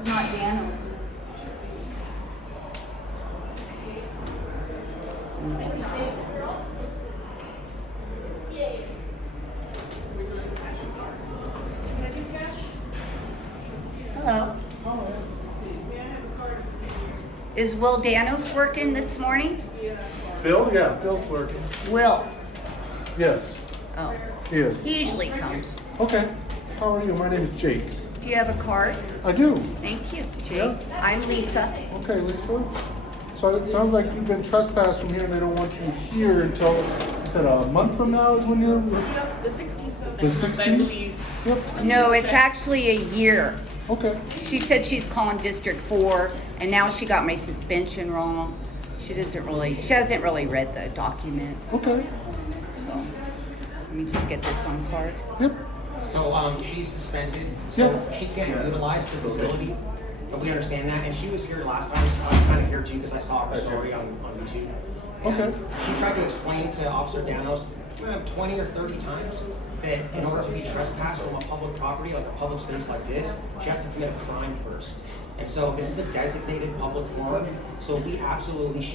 It's not Danos. Hello. Is Will Danos working this morning? Bill? Yeah, Bill's working. Will. Yes, Oh. he is. He usually comes. Okay. How are you? My name is Jake. Do you have a card? I do. Thank you, Jake. Yeah. I'm Lisa. Okay, Lisa. So it sounds like you've been trespassed from here and they don't want you here until, you said a month from now is when you're... Yep, the 16th. The 16th? Yep. No, it's actually a year. Okay. She said she's calling District 4, and now she got my suspension wrong. She hasn't really read the document. Okay. So, let me just get this on card. Yep. So she's suspended, so Yeah. she can't utilize the facility. But we understand that, and she was here last time. I was kind of here too because I saw her story on YouTube. Okay. She tried to explain to Officer Danos 20 or 30 times that in order to be trespassed from a public property, like a public space like this, she has to commit a crime first. And so this is a designated public forum. So she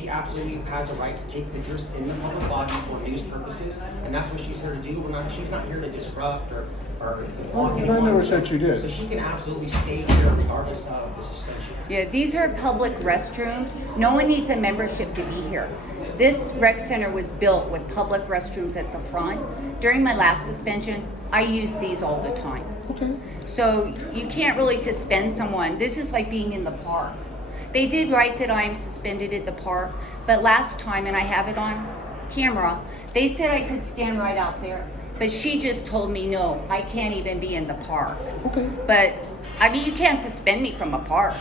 absolutely has a right to take pictures in the public body for news purposes, and that's what she's here to do. She's not here to disrupt or block And I anyone. never said she did. So she can absolutely stay here regardless of the suspension. Yeah, these are public restrooms. No one needs a membership to be here. This rec center was built with public restrooms at the front. During my last suspension, I used these all the time. Okay. So you can't really suspend someone. This is like being in the park. They did write that I'm suspended at the park, but last time, and I have it on camera, they said I could stand right out there. But she just told me, no, I can't even be in the park. Okay. But, I mean, you can't suspend me from a park.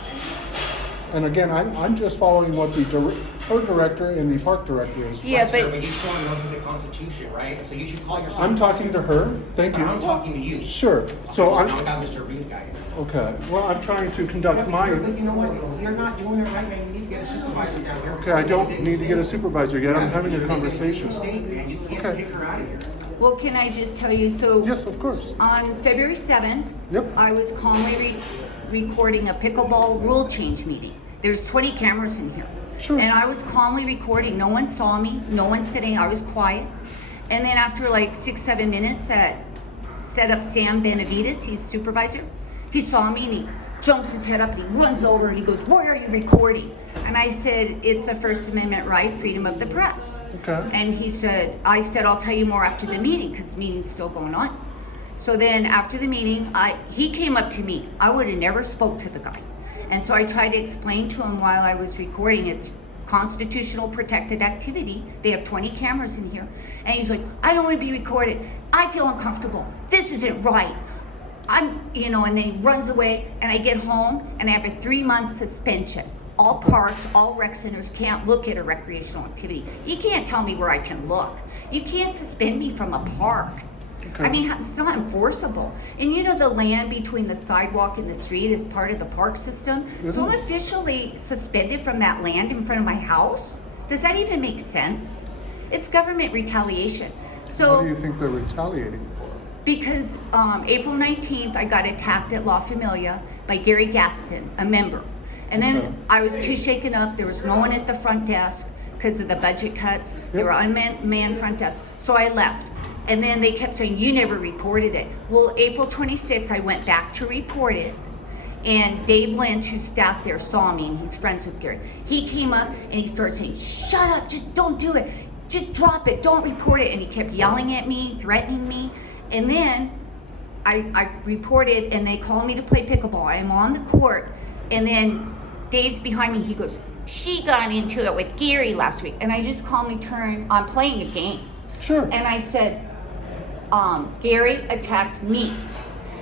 And again, I'm just following what her director and the park director is. Yeah, Right, sir, but but you swore an oath to the Constitution, right? And so you should call yourself. I'm talking to her. Thank you. I'm talking to you. Sure. So I'm I'm... about Mr. Reed guy. Okay. Well, I'm trying to conduct But my... you know what? You're not doing it right, man. You need to get a supervisor down here. Okay, I don't need to get a supervisor yet. I'm having a You conversation. mistake, man. You can't Okay. kick her out of here. well, can I just tell you, so Yes, of course. on February 7th, Yep. I was calmly recording a pickleball rule change meeting. There's 20 cameras in here. Sure. And I was calmly recording. No one saw me. No one sitting. I was quiet. And then after like 6-7 minutes, that set up Sam Benavides, he's supervisor. He saw me and he jumps his head up and he runs over and he goes, "Why are you recording?" And I said, "It's a First Amendment right, freedom of the press." Okay. And I said, "I'll tell you more after the meeting," because the meeting's still going on. So then after the meeting, he came up to me. I would have never spoke to the guy. And so I tried to explain to him while I was recording, it's constitutional protected activity. They have 20 cameras in here. And he's like, "I don't want to be recorded. I feel uncomfortable. This isn't right." And then he runs away and I get home and I have a 3-month suspension. All parks, all rec centers can't look at a recreational activity. You can't tell me where I can look. You can't suspend me from a park. Okay. I mean, it's not enforceable. And the land between the sidewalk and the street is part of the park system. It So I'm is. officially suspended from that land in front of my house? Does that even make sense? It's government retaliation. So What do you think they're retaliating for? because April 19th, I got attacked at La Familia by Gary Gaston, a member. And then Okay. I was too shaken up. There was no one at the front desk because of the budget cuts. There Yep. were unmanned front desks. So I left. And then they kept saying, "You never reported it." Well, April 26th, I went back to report it. And Dave Lynch, who's staff there, saw me, and he's friends with Gary. He came up and he started saying, "Shut up, just don't do it. Just drop it, don't report it." And he kept yelling at me, threatening me. And then I reported, and they called me to play pickleball. I'm on the court, and then Dave's behind me. He goes, "She got into it with Gary last week." And I just calmly turned, I'm playing a game. Sure. And I said, "Gary attacked me."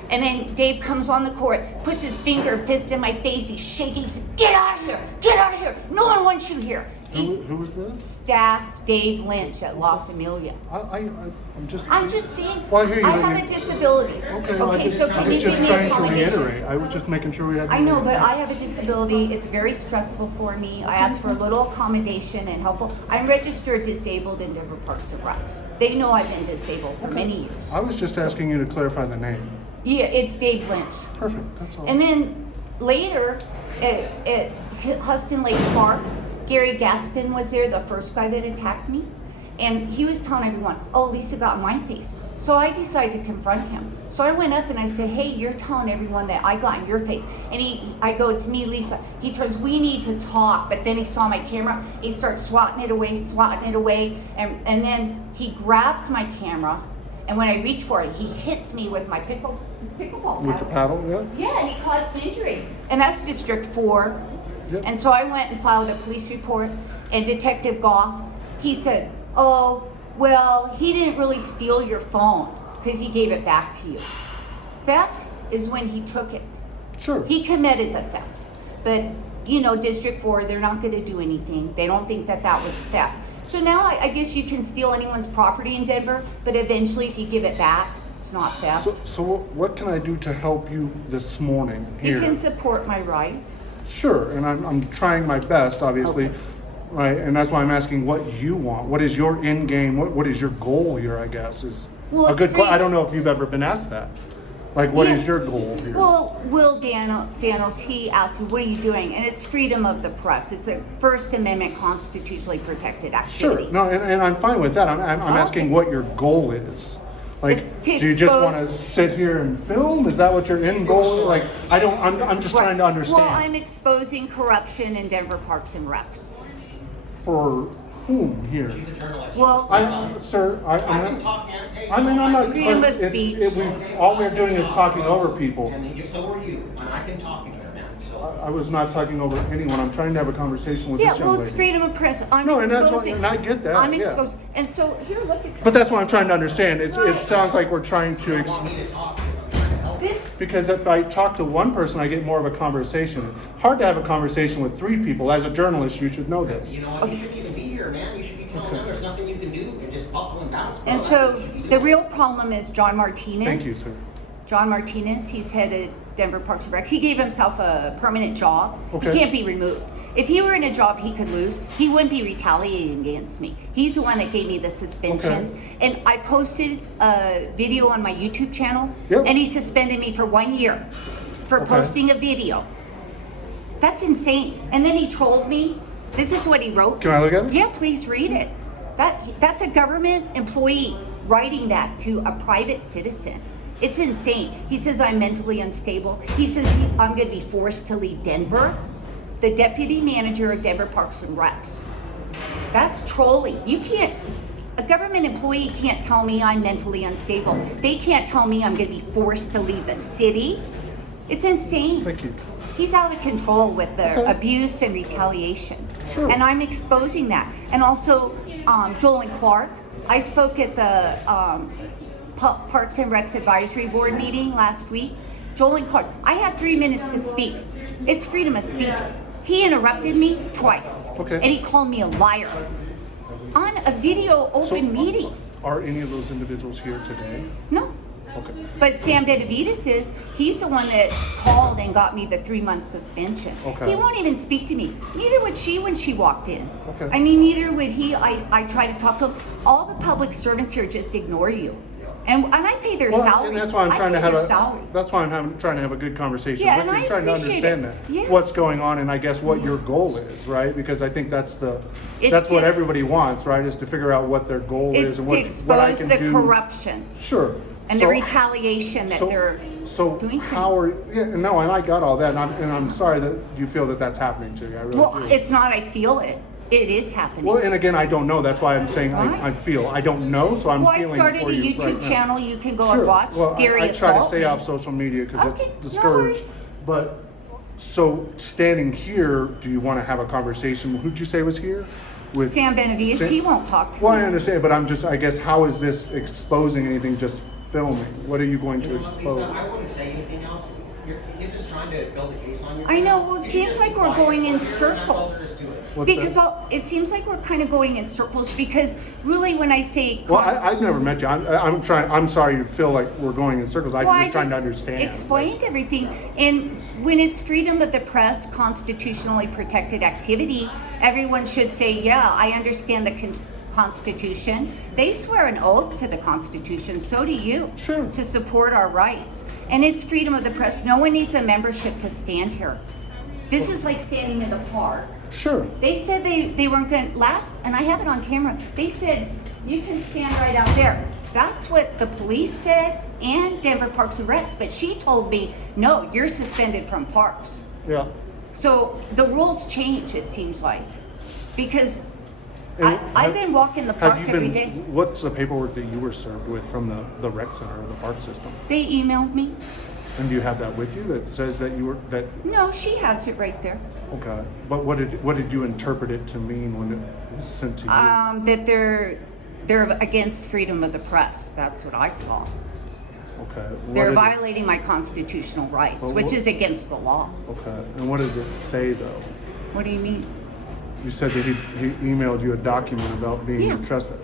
And then Dave comes on the court, puts his fist in my face, he's shaking, he says, "Get out of here, get out of here, no one wants you here." He's Who was this? staff Dave Lynch at La Familia. I'm just saying, Well, I hear you, I but have you- a disability. Okay, well, So I can was you just give me trying to accommodation? reiterate. I was just making sure we had... I know, but I have a disability. It's very stressful for me. I ask for a little accommodation and helpful. I'm registered disabled in Denver Parks and Recs. They know I've been disabled for many years. I was just asking you to clarify the name. Yeah, it's Dave Lynch. Perfect, that's all. And then later, at Huston Lake Park, Gary Gaston was there, the first guy that attacked me. And he was telling everyone, oh, Lisa got in my face. So I decided to confront him. So I went up and I said, hey, you're telling everyone that I got in your face. And I go, it's me, Lisa. He turns, we need to talk. But then he saw my camera. He starts swatting it away. And then he grabs my camera. And when I reach for it, he hits me with my pickleball paddle. With your paddle, yeah? Yeah, and he caused injury. And that's District 4. Yep. And so I went and filed a police report. And Detective Goff, he said, oh, well, he didn't really steal your phone because he gave it back to you. Theft is when he took it. Sure. He committed the theft. But, District 4, they're not going to do anything. They don't think that was theft. So now I guess you can steal anyone's property in Denver, but eventually if you give it back, it's not theft. So what can I do to help you this morning here? You can support my rights. Sure, and I'm trying my best, obviously. Okay. Right, and that's why I'm asking what you want. What is your end game? What is your goal here, I guess, is a good question. I don't know if you've ever been asked that. Like, what is your goal here? Well, Will Danos, he asked me, what are you doing? And it's freedom of the press. It's a First Amendment constitutionally protected activity. Sure, no, and I'm fine with that. I'm asking what your goal is. Like, do you just want to sit here and film? Is that what your end goal is? Like, I'm just trying to understand. Well, I'm exposing corruption in Denver Parks and Recs. For whom here? She's a journalist. Well, I can talk, man. Hey, I'm not. freedom of speech. All we're doing is talking over people. And so are you. And I can talk in here, man. So I was not talking over anyone. I'm trying to have a conversation with this young well, it's lady. freedom of press. No, and that's why, and I get that. I'm yeah. exposing. And so here, look at that. But that's what I'm trying to understand. It sounds like we're trying to. you want me to talk because I'm trying to help. Because if I talk to one person, I get more of a conversation. Hard to have a conversation with three people. As a journalist, you should know this. You know what? You shouldn't even be here, man. You should be telling them there's nothing you can do. You can just buckle and bounce. And so the real problem is John Martinez. Thank you, sir. John Martinez, he's head of Denver Parks and Recs. He gave himself a permanent job. Okay. He can't be removed. If he were in a job he could lose, he wouldn't be retaliating against me. He's the one that gave me the suspensions. Okay. And I posted a video on my YouTube channel, and he suspended me for 1 year for posting a video. That's insane. And then he trolled me. This is what he wrote. Can I look at it? Yeah, please read it. That's a government employee writing that to a private citizen. It's insane. He says I'm mentally unstable. He says I'm going to be forced to leave Denver. The deputy manager of Denver Parks and Recs. That's trolling. A government employee can't tell me I'm mentally unstable. They can't tell me I'm going to be forced to leave the city. It's insane. Thank you. He's out of control with the abuse and retaliation. Sure. And I'm exposing that. And also, Joel and Clark, I spoke at the Parks and Recs Advisory Board meeting last week. Joel and Clark, I have 3 minutes to speak. It's freedom of speech. He interrupted me twice. Okay. And he called me a liar. On a video open meeting. Are any of those individuals here today? No. Okay. But Sam Benavides he's the one that called and got me the 3-month suspension. Okay. He won't even speak to me. Neither would she when she walked in. Okay. I mean, neither would he. I try to talk to him. All the public servants here just ignore you. And I pay their salary. And that's why I'm trying to have That's why I'm trying to have a good conversation. Yeah, with and you, I trying to appreciate understand it. that. Yes. What's going on, and I guess what your goal is, right? Because I think that's what to- everybody wants, right? Is to figure out what their goal It's is and to what I expose can the do. corruption Sure. and the retaliation that they're doing to me. and I got all that, and I'm sorry that you feel that that's happening to you. I really do. It's not. I feel it. It is happening. Well, and again, I don't know. That's why I'm saying I feel. I don't know, so I'm I feeling started for a you YouTube right now. channel. You can go Sure. and watch Well, Gary I try to assault stay me. off social media because Okay, it's no discouraged. worries. But so standing here, do you want to have a conversation? Who'd you say was here? With Sam Benavides, he won't talk to Well, me. I understand, but I guess, how is this exposing anything? Just filming? What are you going to You know what, expose? Lisa, I wouldn't say anything else. You're just trying to build a case on your. I know. Well, it You seems just like be we're quiet going in for a year, and that's all there is circles. to it. What's Because that? it seems like we're kind of going in circles because really when I say Well, I've never met you. I'm sorry you feel like we're going in circles. I'm just trying to understand. Explained everything. And when it's freedom of the press, constitutionally protected activity, everyone should say, yeah, I understand the Constitution. They swear an oath to the Constitution, so do you. Sure. To support our rights. And it's freedom of the press. No one needs a membership to stand here. This is like standing in the park. Sure. They said they weren't going to last, and I have it on camera. They said, you can stand right out there. That's what the police said and Denver Parks and Recs, but she told me, no, you're suspended from parks. Yeah. So the rules change, it seems like, because And I've been walking the park have you every been, day. What's the paperwork that you were served with from the rec center or the park system? They emailed me. And do you have that with you that says that you were that? No, she has it right there. Okay, but what did you interpret it to mean when it was sent to you? That they're against freedom of the press. That's what I saw. Okay. They're violating my constitutional rights, which is against the law. Okay, and what did it say though? What do you mean? You said that he emailed you a document about being Yeah. trusted.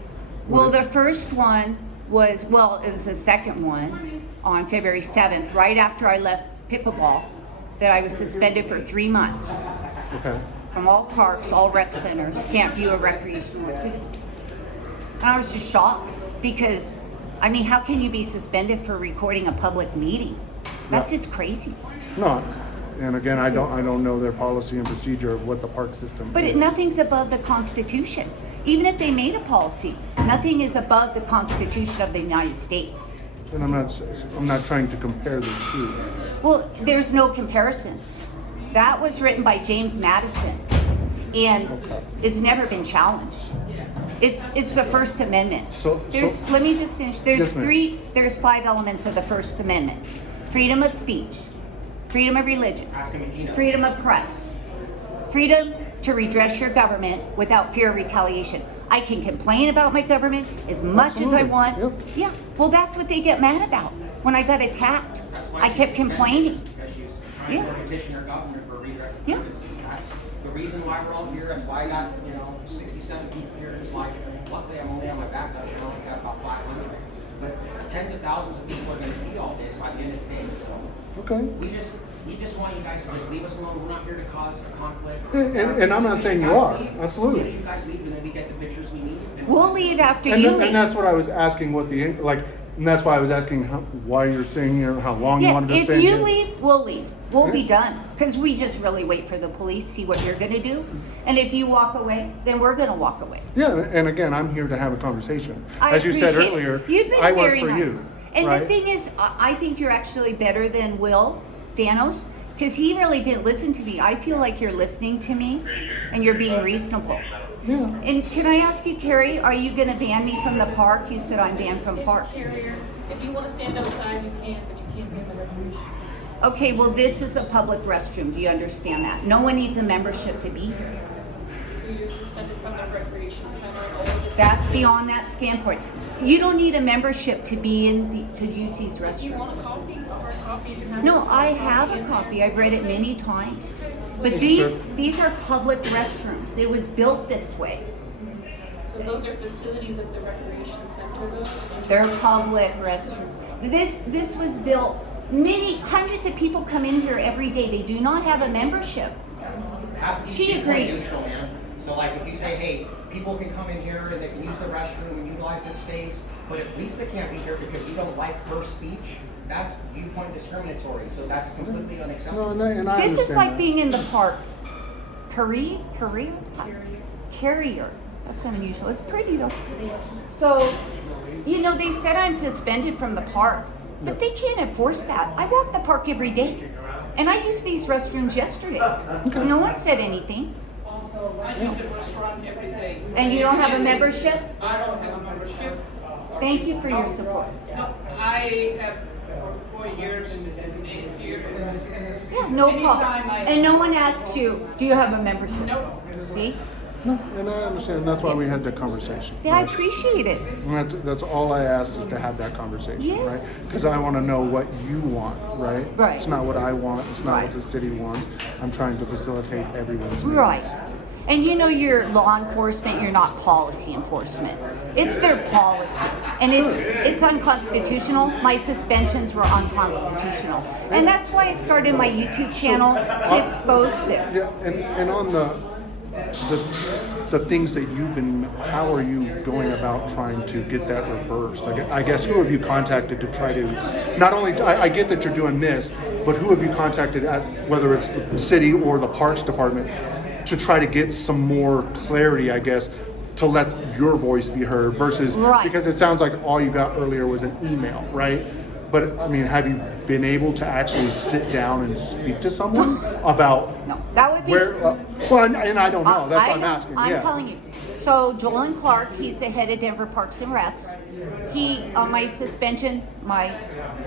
Well, the first one was, it was the second one on February 7th, right after I left pickleball, that I was suspended for 3 months Okay. from all parks, all rec centers, can't view a recreational activity. And I was just shocked because, I mean, how can you be suspended for recording a public meeting? That's Yeah. just crazy. No, and again, I don't know their policy and procedure of what the park system. But is. nothing's above the Constitution. Even if they made a policy, nothing is above the Constitution of the United States. And I'm not trying to compare the two. Well, there's no comparison. That was written by James Madison, and it's never been challenged. It's the First Amendment. Let me just finish. Yes, ma'am. There's 5 elements of the First Amendment: freedom of speech, freedom of religion, Ask him if he knows. freedom of press, freedom to redress your government without fear of retaliation. I can complain about my government as much as I Absolutely. want. Yep. Yeah, well, that's what they get mad about. When I got attacked, I kept complaining. Because she was trying Yeah. to petition her governor for redress of Yeah. grievances. That's the reason why we're all here. That's why I got, 67 people here in this life. Luckily, I'm only on my back touch. I only got about 500. But tens of thousands of people are going to see all this by the end of the day. So Okay. we just want you guys to just leave us alone. We're not here to cause a conflict. And I'm not As saying soon you as are. guys leave, Absolutely. As soon as you guys leave, and then we get the pictures we need. then We'll leave after And, you and leave. that's what I was asking. And that's why I was asking why you're staying here, how long you Yeah, wanted to if stay you here. leave, we'll leave. We'll be Yeah. done. Because we just really wait for the police, see what you're going to do. And if you walk away, then we're going to walk away. Yeah, and again, I'm here to have a conversation. I As you said appreciate it. earlier, You've been I work very for nice. you. And right? the thing is, I think you're actually better than Will Danos, because he really didn't listen to me. I feel like you're listening to me and you're being reasonable. Yeah. And can I ask you, Carrie, are you going to ban me from the park? You said I'm banned from parks. Carriere. If you want to stand outside, you can, but you can't be in the recreation center. Okay, well, this is a public restroom. Do you understand that? No one needs a membership to be here. So you're suspended from the recreation center and all of its. That's beyond that standpoint. You don't need a membership to be to use these If you want a restrooms. copy, a hard copy, you can have. No, this I hard have a in copy. I've read it many times. But Thank you, these sir. are public restrooms. It was built this way. So those are facilities at the recreation center though? and you They're want to public restrooms. This was built. Hundreds of people come in here every day. They do not have a membership. It has to be She viewpoint agrees. neutral, man. So like if you say, hey, people can come in here and they can use the restroom and utilize the space, but if Lisa can't be here because you don't like her speech, that's viewpoint discriminatory. So that's completely unacceptable. No, and I This is understand like that. being in the park. Carriere? Carriere. Carriere. That's unusual. It's pretty though. So, they said I'm suspended from the park, but they can't enforce that. I walk the park every day, and I used these restrooms yesterday. No one said anything. I use the restaurant every day. And you don't have a membership? I don't have a membership. Thank you for your support. No, I have for 4 years here. Yeah, no Anytime problem. I- And no one asked you, do you have a membership? No. See? And I understand. That's why we had the conversation. Yeah, I right? appreciate it. And that's all I asked is to have that conversation, Yes. right? Because I want to know what you want, right? Right. It's not what I want. It's not Right. what the city wants. I'm trying to facilitate everyone's needs. Right. And you're law enforcement, you're not policy enforcement. It's their policy. And it's unconstitutional. My suspensions were unconstitutional. And that's why I started my YouTube channel to expose this. Yeah, and on the the things that how are you going about trying to get that reversed? I guess who have you contacted to try to, not only, I get that you're doing this, but who have you contacted at, whether it's the city or the Parks Department, to try to get some more clarity, I guess, to let your voice be heard versus, Right. because it sounds like all you got earlier was an email, right? But I mean, have you been able to actually sit down and speak to someone about No, that would be where? Well, and I don't know. That's what I'm know. asking. I'm yeah. telling you. So Joel Clark, he's the head of Denver Parks and Recs. He, on my suspension, my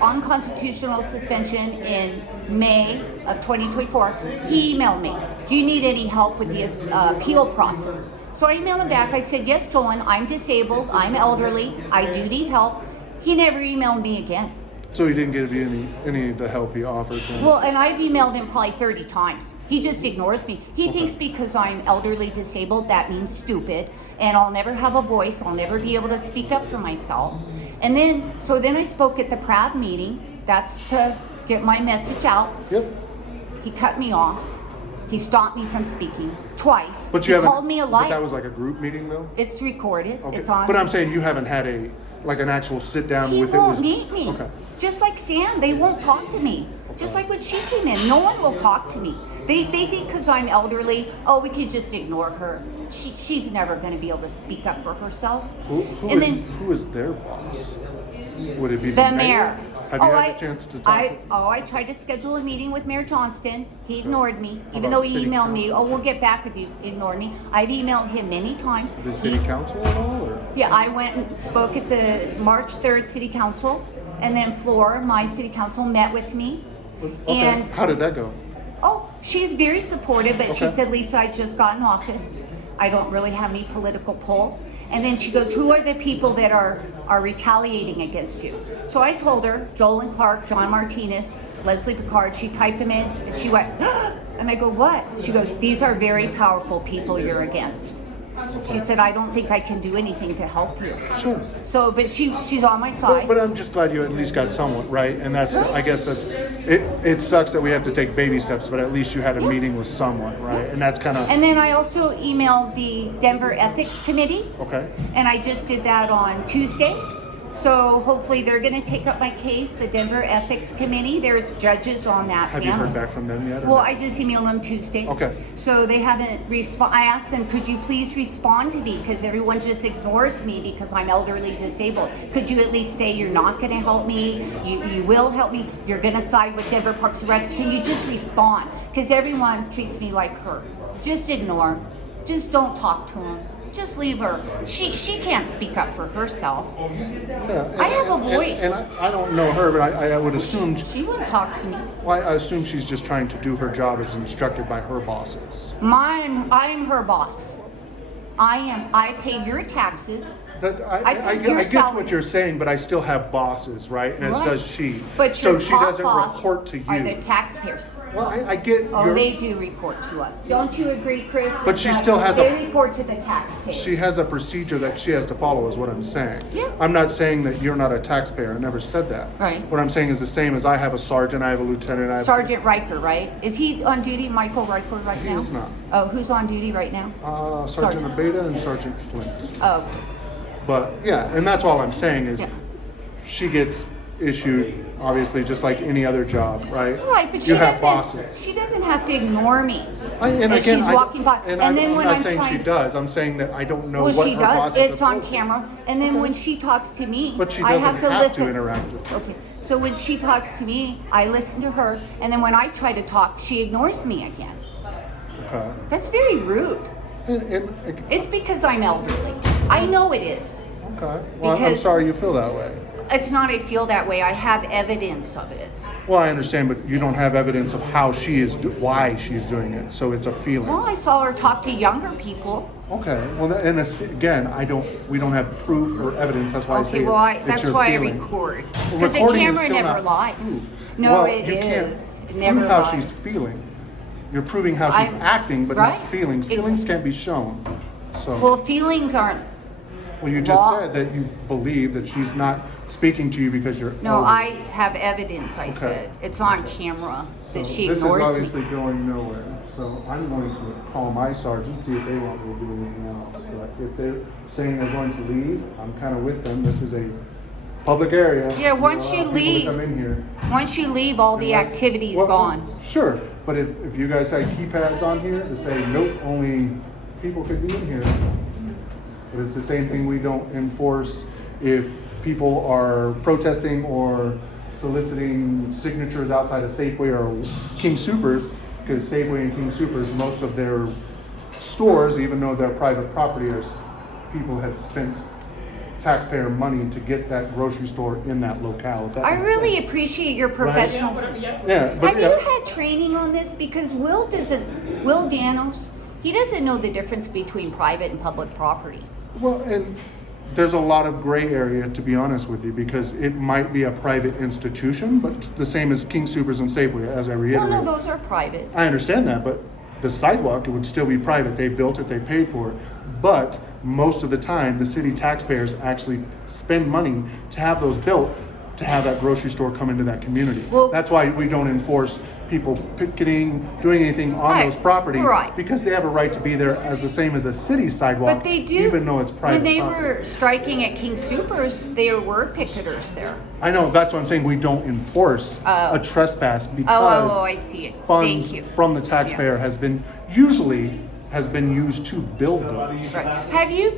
unconstitutional suspension in May of 2024, he emailed me, do you need any help with the appeal process? So I emailed him back. I said, yes, Joel, I'm disabled. I'm elderly. I do need help. He never emailed me again. So he didn't give you any of the help he offered then? Well, and I've emailed him probably 30 times. He just ignores me. He thinks because I'm elderly disabled, that means stupid, and I'll never have a voice. I'll never be able to speak up for myself. And then I spoke at the PRAB meeting. That's to get my message out. Yep. He cut me off. He stopped me from speaking twice. But he called me a liar. But that was like a group meeting though? It's recorded. Okay. It's on. But I'm saying you haven't had an actual sit down He with won't it. meet me. Okay. Just like Sam, they won't talk to me. Just like when she came in, no one will talk to me. They think because I'm elderly, oh, we could just ignore her. She's never going to be able to speak up for herself. Who is their boss? Would it be The mayor. Have you had the chance to talk to I tried to schedule a meeting with Mayor Johnston. He ignored me, How even about though he city emailed me. council? Oh, we'll get back with you. Ignored me. I've emailed him many times. the city council at all? Or? Yeah, I went and spoke at the March 3rd City Council, and then Flora, my city council, met with me. Okay. And How did that go? oh, she's very supportive, but she Okay. said, Lisa, I just got in office. I don't really have any political pull. And then she goes, who are the people that are retaliating against you? So I told her, Joel and Clark, John Martinez, Leslie Picard. She typed them in, and she went, and I go, what? She goes, these are very powerful people you're against. She said, I don't think I can do anything to help you. Sure. So, but she's on my side. But I'm just glad you at least got someone, right? And that's, I guess that it sucks that we have to take baby steps, but at least you had a meeting with someone, right? And that's kind of, And then I also emailed the Denver Ethics Committee. okay. And I just did that on Tuesday. So hopefully they're going to take up my case, the Denver Ethics Committee. There's judges on that Have you panel. heard back from them yet? or Well, no? I just emailed them Tuesday. Okay. So they haven't responded. I asked them, could you please respond to me? Because everyone just ignores me because I'm elderly disabled. Could you at least say you're not going to help me? You will help me. You're going to side with Denver Parks and Recs. Can you just respond? Because everyone treats me like her. Just ignore. Just don't talk to them. Just leave her. She can't speak up for herself. Yeah, I have a voice. And I don't know her, but I would assume, She wouldn't talk to me. well, I assume she's just trying to do her job as instructed by her bosses. I'm her boss. I pay your taxes. I think your get salary- what you're saying, but I still have bosses, right? And as Right. does she. But so your she top doesn't boss report to are the you. taxpayers. Well, I get Oh, your, they do report to us. Don't you agree, Chris? But she That still has They a- report to the taxpayers. she has a procedure that she has to follow is what I'm saying. Yeah. I'm not saying that you're not a taxpayer. I never said that. Right. What I'm saying is the same as I have a sergeant, I have a lieutenant, I have Sergeant Riker, right? Is he on duty, Michael Riker, right He now? is not. Oh, who's on duty right now? Sergeant Sergeant. Abeda and Sergeant Flint. Oh, But yeah, and that's all I'm saying is Yeah. she gets issued obviously just like any other job, right? right, but you have bosses. She doesn't have to ignore me. And If again, she's walking by, and then I'm when not I'm saying trying she does. I'm saying that I don't know Well, what she her does. bosses It's on approach is. camera. And then when she talks to me, But she I doesn't have to have listen. to interact with you. Okay. So when she talks to me, I listen to her, and then when I try to talk, she ignores me again. Okay. That's very rude. And It's because I'm elderly. I know it is. okay. Well, I'm Because- sorry you feel that way. It's not I feel that way. I have evidence of it. Well, I understand, but you don't have evidence of how she is, why she's doing it. So it's a feeling. Well, I saw her talk to younger people. Okay. Well, and again, we don't have proof or evidence. That's why I say Okay, well, it's that's your why feeling. I record. Well, Because the recording is camera still never not lies. proof. No, Well, it you can't is. It never prove how lies. she's feeling. You're proving how she's I'm- acting, but right? not feelings. Feelings can't be shown. So Well, feelings aren't. Well, you just law. said that you believe that she's not speaking to you because you're. No, over. I have evidence, I Okay. said. It's on camera that So she this is ignores obviously me. going nowhere. So I'm going to call my sergeant, see if they want me to do anything else. But if they're saying they're going to leave, I'm kind of with them. This is a public area. Yeah, There are once a lot you of people that leave- come in here. Once you leave, all the Unless- activity's well, gone. Sure, but if you guys had keypads on here to say, nope, only people could be in here. But it's the same thing we don't enforce if people are protesting or soliciting signatures outside of Safeway or King Soopers, because Safeway and King Soopers, most of their stores, even though they're private property, people have spent taxpayer money to get that grocery store in that locale. if that I makes really sense. appreciate your Yeah, professionalism. whatever, yeah. Yeah, but Have yeah. you had training on this? Because Will Danos, he doesn't know the difference between private and public property. Well, and there's a lot of gray area, to be honest with you, because it might be a private institution, but the same as King Soopers and Safeway, as I Well, reiterated. no, those are private. I understand that, but the sidewalk, it would still be private. They built it, they paid for it. But most of the time, the city taxpayers actually spend money to have those built, to have that grocery store come into that community. Well- That's why we don't enforce people picketing, doing anything on Right, those properties. right. Because they have a right to be there as the same as a city sidewalk. But they do. Even though it's private When they property. were striking at King Soopers, there were picketers there. I know, that's what I'm saying, we don't enforce Oh. a trespass because I see it. funds Thank you. from the taxpayer has been used to build those. Right. Have you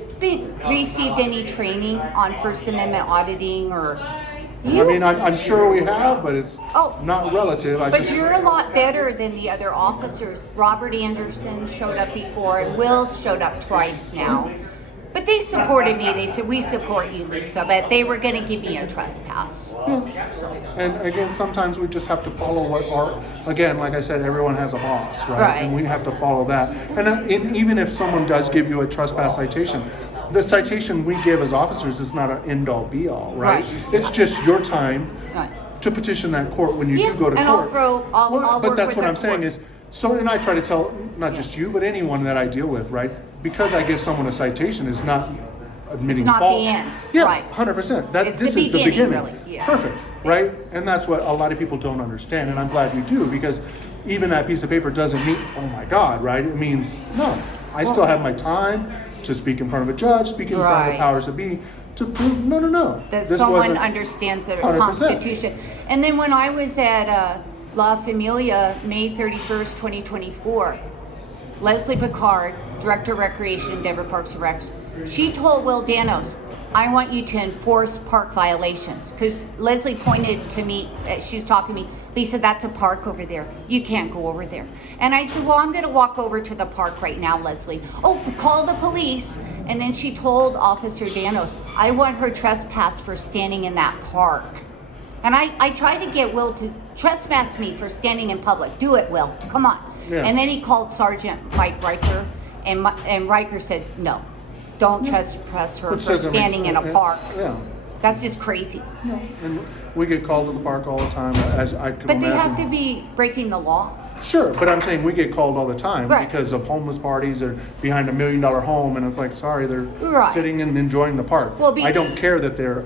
received any training on First Amendment auditing or? I mean, I'm sure we have, but it's Oh. not relative. But you're a lot better than the other officers. Robert Anderson showed up before, and Will showed up twice now. But they supported me. They said, "We support you, Lisa," but they were going to give me a trespass. And again, sometimes we just have to follow again, like I said, everyone has a boss, right? Right. And we have to follow that. And even if someone does give you a trespass citation, the citation we give as officers is not an end-all be-all, right? Right. It's just your time Right. to petition that court when you Yeah, do go to and court. I'll But work that's with what that I'm saying court. is, so, and I try to tell, not just you, but anyone that I deal with, right? Because I give someone a citation is not admitting It's not fault. the end, Yeah, right. 100%. It's This the is the beginning, beginning. really, yeah. Perfect, right? And that's what a lot of people don't understand, and I'm glad you do, because even that piece of paper doesn't mean, oh my God, right? It means, no, I still have my time to speak in front of a judge, speak in front of the Right. powers that be, to prove, no. That this someone wasn't- understands the 100%. Constitution. And then when I was at La Familia, May 31st, 2024, Leslie Picard, Director of Recreation, Denver Parks and Recs, she told Will Danos, "I want you to enforce park violations." Because Leslie pointed to me, she was talking to me, "Lisa, that's a park over there. You can't go over there." And I said, "Well, I'm going to walk over to the park right now, Leslie." "Oh, call the police." And then she told Officer Danos, "I want her trespassed for standing in that park." And I tried to get Will to trespass me for standing in public. Do it, Will. Come on. Yeah. And then he called Sergeant Mike Riker, and Riker said, "No, don't trespass her Which for doesn't make- standing in a park." Yeah. That's just crazy. And we get called to the park all the time, as I can But imagine. they have to be breaking the law. Sure, but I'm saying we get called all the time Right. because of homeless parties or behind $1 million home, and it's like, sorry, they're Right. sitting and enjoying the park. Well, I don't care that they're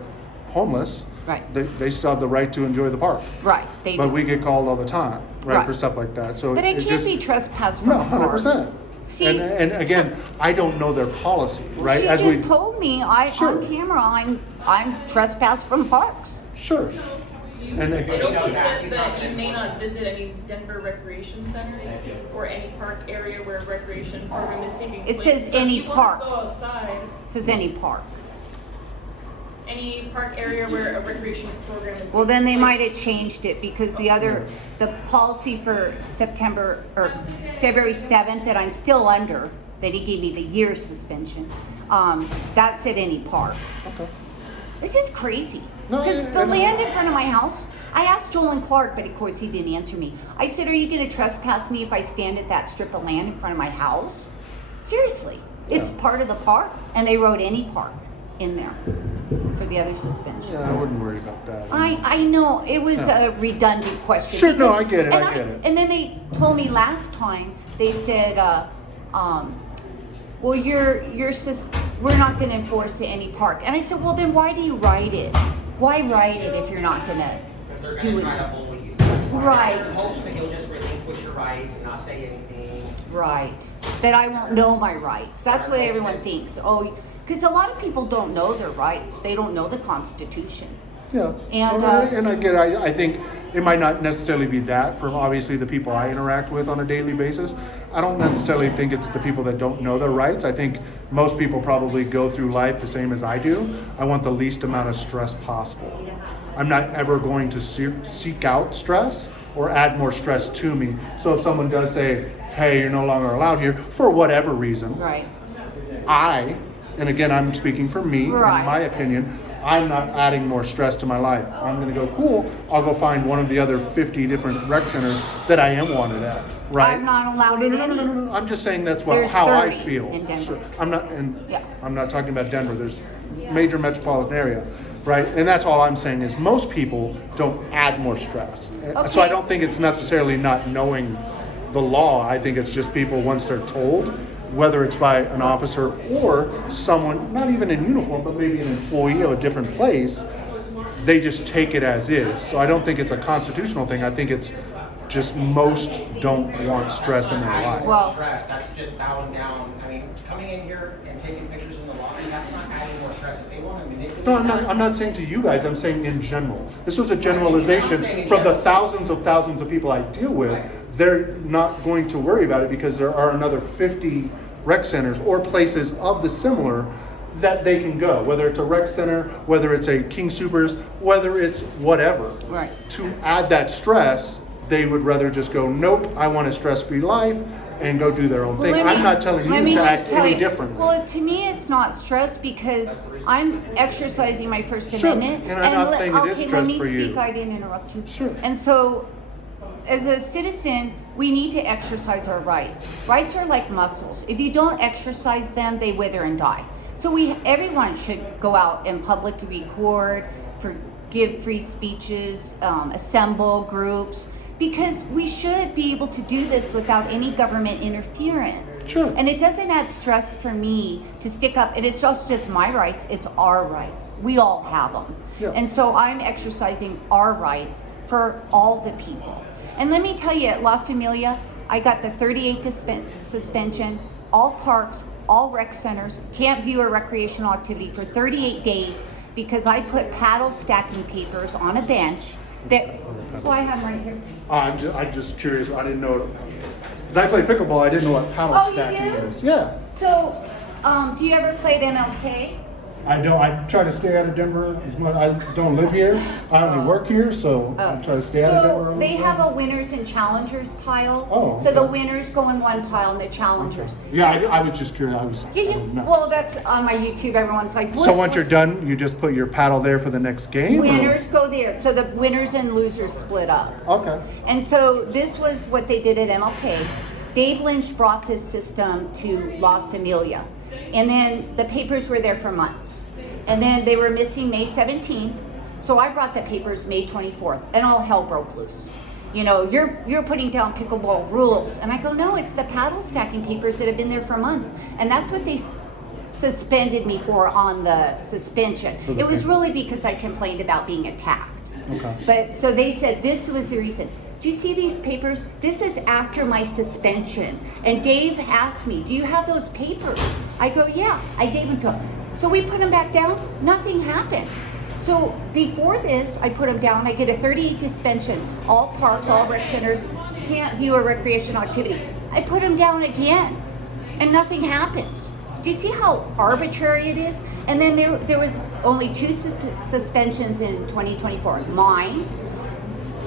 homeless. Right. They still have the right to enjoy the park. Right. They But do. we get called all the time, right, Right. for stuff like that. So But it can't just, be trespassed from no, a park. 100%. See, and again, I don't know their policy, right? She As just we told me Sure. on camera I'm trespassed from parks. sure. And It also says that you may not visit any Denver recreation center or any park area where a recreation program is taking It place. says So if any you wanna park. Go outside, It says any park. any park area where a recreation program is taking place. Well, then they might have changed it because the policy for September or February 7th that I'm still under, that he gave me the year suspension, that said any park. okay. It's just crazy. No, Because the and- land in front of my house, I asked Joel and Clark, but of course he didn't answer me. I said, "Are you going to trespass me if I stand at that strip of land in front of my house?" Seriously. It's Yeah. part of the park. And they wrote any park in there for the other suspensions. Yeah, I wouldn't worry about that. I know it was Yeah. a redundant question. Sure, no, because- I get it, and I get it. And then they told me last time, they said, And then they told me last time, they said, "Well, Lisa, you can't go over there." And I said, "Well, I'm going to go over there." And then they told me last time, they said, "Well, Lisa, you can't go over there." And I said, "Well, I'm going to go over there." And then they told me last time, they said, "Well, well, we're not going to enforce any park. And I said, well, then why do you write it? Why write it if you're not going Because they're to going do to it? try to bully you. That's why. Right. In hopes that you'll just relinquish your rights and not say anything. Right. That I won't know my rights. That's what everyone thinks. Oh, because a lot of people don't know their rights. They don't know the Constitution. Yeah, And, and I get it. I think it might not necessarily be that from obviously the people I interact with on a daily basis. I don't necessarily think it's the people that don't know their rights. I think most people probably go through life the same as I do. I want the least amount of stress possible. I'm not ever going to seek out stress or add more stress to me. So if someone does say, hey, you're no longer allowed here for whatever reason, Right. and again, I'm speaking for me, Right. in my opinion, I'm not adding more stress to my life. I'm going to go, cool, I'll go find one of the other 50 different rec centers that I am wanted at, right? I'm not allowed no, in no, no, no, any. no, no. I'm just saying that's There's how I 30 feel. in Denver. Sure. Yeah. I'm not talking about Denver. There's major metropolitan area, right? And that's all I'm saying is most people don't add more stress. Okay. So I don't think it's necessarily not knowing the law. I think it's just people, once they're told, whether it's by an officer or someone, not even in uniform, but maybe an employee of a different place, they just take it as is. So I don't think it's a constitutional thing. I think it's just most don't want stress in their life. Well- stress, that's just bowing down. I mean, coming in here and taking pictures in the lobby, that's not adding more stress. If they want to manipulate No, that, I'm not saying to you guys, I'm saying in general. This was a generalization I'm saying in from the general. thousands of people I deal with. Right. They're not going to worry about it because there are another 50 rec centers or places of the similar that they can go, whether it's a rec center, whether it's a King Supers, whether it's whatever. Right. To add that stress, they would rather just go, nope, I want a stress-free life, and go do their own thing. Let me- I'm not telling let you me to just act tell any you. differently. Well, to me, it's not stress because I'm exercising my First Sure, Amendment. and I'm not saying it is okay, stress let me for you. speak. I didn't interrupt you. Sure. And so, as a citizen, we need to exercise our rights. Rights are like muscles. If you don't exercise them, they wither and die. So everyone should go out and publicly record, give free speeches, assemble groups, because we should be able to do this without any government interference. Sure. And it doesn't add stress for me to stick up, and it's just my rights, it's our rights. We all have them. Yeah. And so I'm exercising our rights for all the people. And let me tell you, at La Familia, I got the 38 suspension, all parks, all rec centers, can't view a recreational activity for 38 days because I put paddle stacking papers on a bench that, well, I have them right here. I'm just curious. I didn't know. Because I play pickleball, I didn't know what paddle Oh, you stacking do? is. Yeah. So, do you ever played MLK? I don't. I try to stay out of Denver. I don't live here. I only work here, so I try to stay out of Denver. all So the they time. have a winners and challengers pile. Oh, So the okay. winners go in one pile and the challengers. Yeah, I was just curious. Yeah. no. Well, that's on my YouTube. Everyone's like, So what- once you're done, you just put your paddle there for the next game? or- winners go there. So the winners and losers split up. Okay. And so this was what they did at MLK. Dave Lynch brought this system to La Familia. And then the papers were there for months. And then they were missing May 17th. So I brought the papers May 24th and all hell broke loose. You know, you're putting down pickleball rules. And I go, no, it's the paddle stacking papers that have been there for a month. And that's what they suspended me for on the suspension. For the It was paper. really because I complained about being attacked. Okay. But so they said this was the reason. Do you see these papers? This is after my suspension. And Dave asked me, do you have those papers? I go, yeah, I gave them to him. So we put them back down, nothing happened. So before this, I put them down, I get a 38 suspension. All parks, all rec centers can't view a recreational activity. I put them down again, and nothing happens. Do you see how arbitrary it is? And then there was only 2 suspensions in 2024. Mine,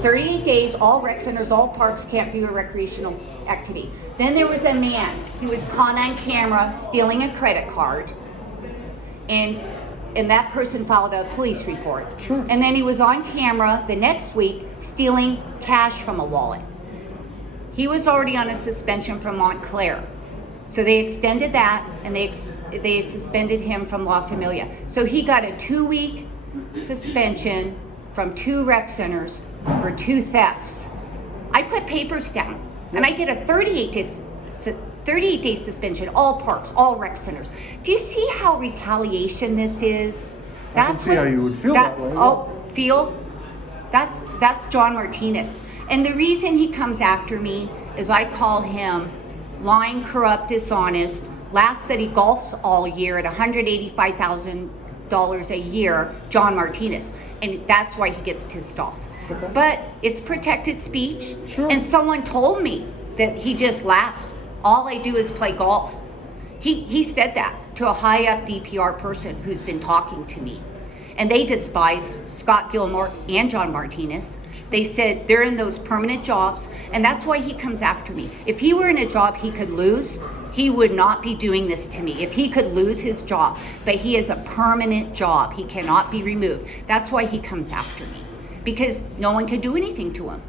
38 days, all rec centers, all parks can't view a recreational activity. Then there was a man who was caught on camera stealing a credit card, and that person filed a police report. Sure. And then he was on camera the next week stealing cash from a wallet. He was already on a suspension from Montclair. So they extended that, and they suspended him from La Familia. So he got a 2-week suspension from 2 rec centers for 2 thefts. I put papers down, and I get a 38 38-day suspension, all parks, all rec centers. Do you see how retaliation this is? I can see how you would feel that way, yeah. Oh, feel? That's John Martinez. And the reason he comes after me is I call him lying, corrupt, dishonest. Laughs that he golfs all year at $185,000 a year, John Martinez. And that's why he gets pissed off. Okay. But it's protected speech. Sure. And someone told me that he just laughs. All I do is play golf. He said that to a high up DPR person who's been talking to me. And they despise Scott Gilmore and John Martinez. They said they're in those permanent jobs, and that's why he comes after me. If he were in a job he could lose, he would not be doing this to me. If he could lose his job, but he is a permanent job. He cannot be removed. That's why he comes after me, because no one could do anything to him.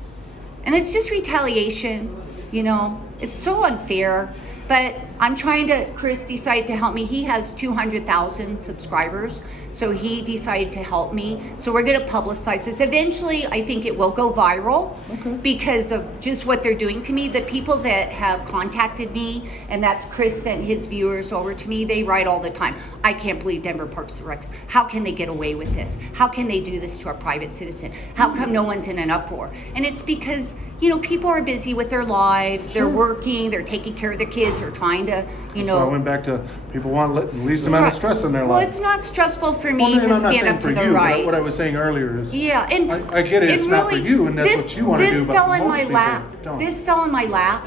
And it's just retaliation, you know. It's so unfair. But I'm trying to, Chris decided to help me. He has 200,000 subscribers, so he decided to help me. So we're going to publicize this. Eventually, I think it will go viral because of just what they're doing to me. The people that have contacted me, and that's Chris sent his viewers over to me, they write all the time, I can't believe Denver Parks and Recs. How can they get away with this? How can they do this to a private citizen? How come no one's in an uproar? And it's because, you know, people are busy with their lives. They're working, they're taking care of their kids, they're trying to, you know. So I went back to people want the least amount of stress in their Well, life. it's not stressful for me Well, and to I'm not stand saying up for to the you, but rights. what I was saying earlier is, yeah, and I get it, it's not for you, and that's this, what you want to do, This but fell in most my people lap. don't. This fell in my lap.